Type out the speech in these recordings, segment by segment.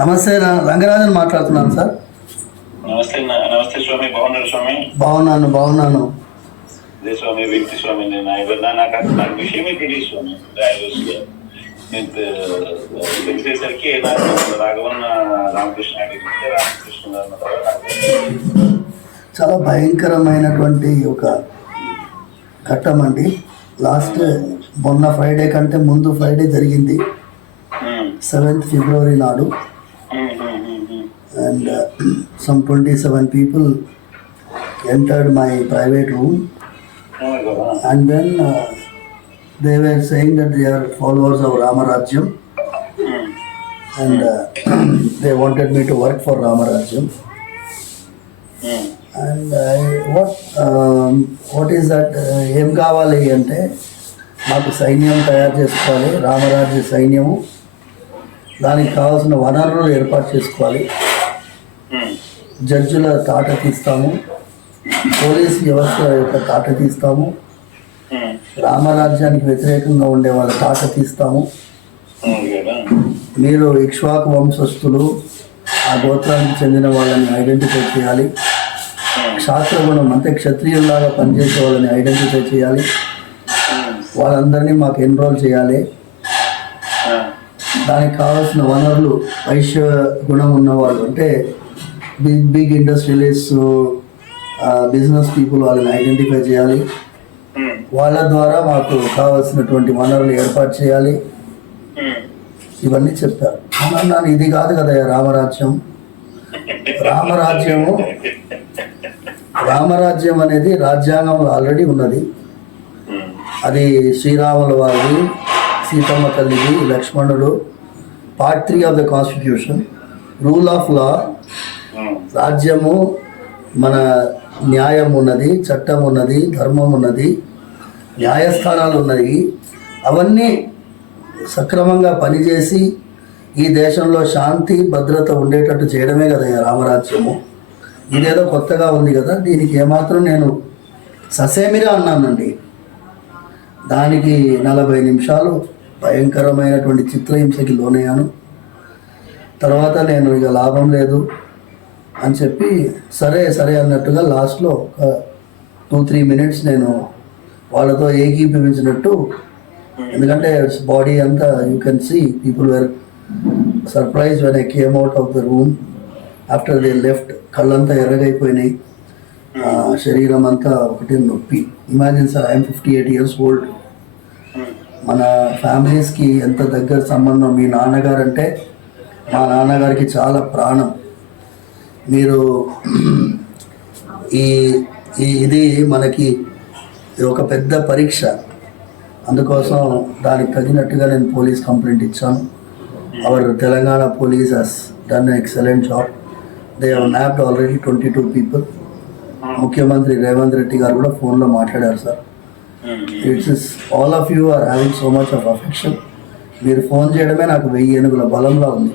నమస్తే, రంగరాజన్ మాట్లాడుతున్నాను సార్. నమస్తే నమస్తే స్వామి, బాగున్నారు స్వామి? బాగున్నాను అదే స్వామి, వ్యక్తి స్వామి. నాకు విషయమే తెలియదు స్వామి. నేను తెలిసేసరికి నాకు రాఘవన్న రామకృష్ణ చాలా భయంకరమైనటువంటి ఒక ఘట్టం అండి. లాస్ట్ మొన్న ఫ్రైడే కంటే ముందు ఫ్రైడే జరిగింది, 7th February నాడు. And some 27 people entered my private room, and then they were saying that they are followers of Ramarajyam, and they wanted me to work for Ramarajyam. And what is that? ఏం కావాలి అంటే మాకు సైన్యం తయారు చేసుకోవాలి, రామరాజ్య సైన్యము. దానికి కావాల్సిన వనరులు ఏర్పాటు చేసుకోవాలి. జడ్జిల తాట తీస్తాము, పోలీస్ వ్యవస్థ యొక్క తాట తీస్తాము, రామరాజ్యానికి వ్యతిరేకంగా ఉండే వాళ్ళ తాట తీస్తాము. మీరు ఇక్ష్వాకు వంశస్థులు, ఆ గోత్రానికి చెందిన వాళ్ళని ఐడెంటిఫై చేయాలి. క్షాత్రగుణం అంటే క్షత్రియుల్లాగా పనిచేసే వాళ్ళని ఐడెంటిఫై చేయాలి. వాళ్ళందరినీ మాకు ఎన్రోల్ చేయాలి. దానికి కావాల్సిన వనరులు వైశ్య గుణం ఉన్నవాళ్ళు అంటే బిగ్ ఇండస్ట్రియలిస్ట్, బిజినెస్ పీపుల్, వాళ్ళని ఐడెంటిఫై చేయాలి. వాళ్ళ ద్వారా మాకు కావాల్సినటువంటి వనరులు ఏర్పాటు చేయాలి. ఇవన్నీ చెప్పారు. అన్నాను, ఇది కాదు కదా రామరాజ్యం. రామరాజ్యం అనేది రాజ్యాంగంలో ఆల్రెడీ ఉన్నది. అది శ్రీరాముల వారిది, సీతమ్మ తల్లిది, లక్ష్మణుడు. Part 3 of the Constitution, rule of law. రాజ్యము మన న్యాయం ఉన్నది, చట్టం ఉన్నది, ధర్మం ఉన్నది, న్యాయస్థానాలు ఉన్నాయి. అవన్నీ సక్రమంగా పనిచేసి ఈ దేశంలో శాంతి భద్రత ఉండేటట్టు చేయడమే కదా రామరాజ్యము. ఇదేదో కొత్తగా ఉంది కదా, దీనికి ఏమాత్రం నేను ససేమిరా అన్నానండి. దానికి 40 నిమిషాలు భయంకరమైనటువంటి చిత్రహింసకి లోనయ్యాను. తర్వాత నేను ఇక లాభం లేదు అని చెప్పి సరే అన్నట్టుగా లాస్ట్లో ఒక 2-3 minutes నేను వాళ్ళతో ఏకీభవించినట్టు. ఎందుకంటే బాడీ అంతా you can see people were surprise when I came out of the room after they left. కళ్ళంతా ఎర్రగైపోయినాయి, శరీరం అంతా ఒకటి నొప్పి. Imagine sir, I'm 58 years old. మన ఫ్యామిలీస్కి ఎంత దగ్గర సంబంధం. మీ నాన్నగారు అంటే మా నాన్నగారికి చాలా ప్రాణం. మీరు ఇది మనకి ఒక పెద్ద పరీక్ష. అందుకోసం దానికి తగినట్టుగా నేను పోలీస్ కంప్లైంట్ ఇచ్చాను. Our Telangana police has done excellent job. They have nabbed already 22 people. ముఖ్యమంత్రి రేవంత్ రెడ్డి గారు కూడా ఫోన్లో మాట్లాడారు సార్. It's all of you are having so much of affection. మీరు ఫోన్ చేయడమే నాకు 1000 ఏనుగుల బలంలా ఉంది.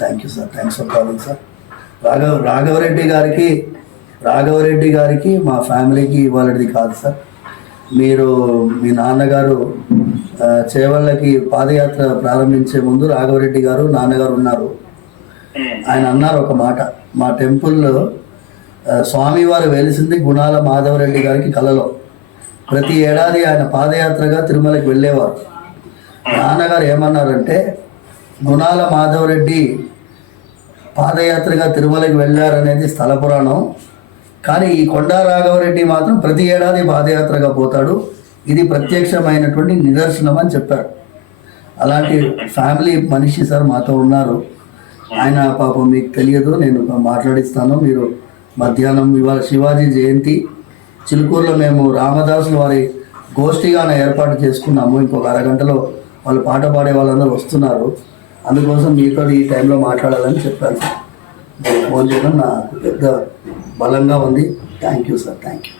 Thank you sir. Thanks for calling sir. Raghava Reddy గారికి మా ఫ్యామిలీకి ఇవ్వాలది కాదు సార్. మీరు మీ నాన్నగారు చేవళ్ళకి పాదయాత్ర ప్రారంభించే ముందు రాఘవరెడ్డి గారు నాన్నగారు ఉన్నారు. ఆయన అన్నారు ఒక మాట, మా టెంపుల్లో స్వామివారు వెలిసింది గుణాల మాధవరెడ్డి గారికి కలలో. ప్రతి ఏడాది ఆయన పాదయాత్రగా తిరుమలకి వెళ్ళేవారు. నాన్నగారు ఏమన్నారంటే, గుణాల మాధవరెడ్డి పాదయాత్రగా తిరుమలకి వెళ్ళారనేది స్థల పురాణం, కానీ ఈ కొండా రాఘవరెడ్డి మాత్రం ప్రతి ఏడాది పాదయాత్రగా పోతాడు, ఇది ప్రత్యక్షమైనటువంటి నిదర్శనం అని చెప్పారు. అలాంటి ఫ్యామిలీ మనిషి సార్ మాతో ఉన్నారు. ఆయన పాపం మీకు తెలియదు, నేను మాట్లాడిస్తాను. మీరు మధ్యాహ్నం ఇవాళ శివాజీ జయంతి, చిలుకూరులో మేము రామదాసుల వారి గోష్ఠిగా ఏర్పాటు చేసుకున్నాము. ఇంకొక అరగంటలో వాళ్ళు పాట పాడే వాళ్ళందరూ వస్తున్నారు. అందుకోసం మీతో ఈ టైంలో మాట్లాడాలని చెప్పాను సార్. మీరు ఫోన్ చేయడం నాకు పెద్ద బలంగా ఉంది. Thank you sir. Thank you.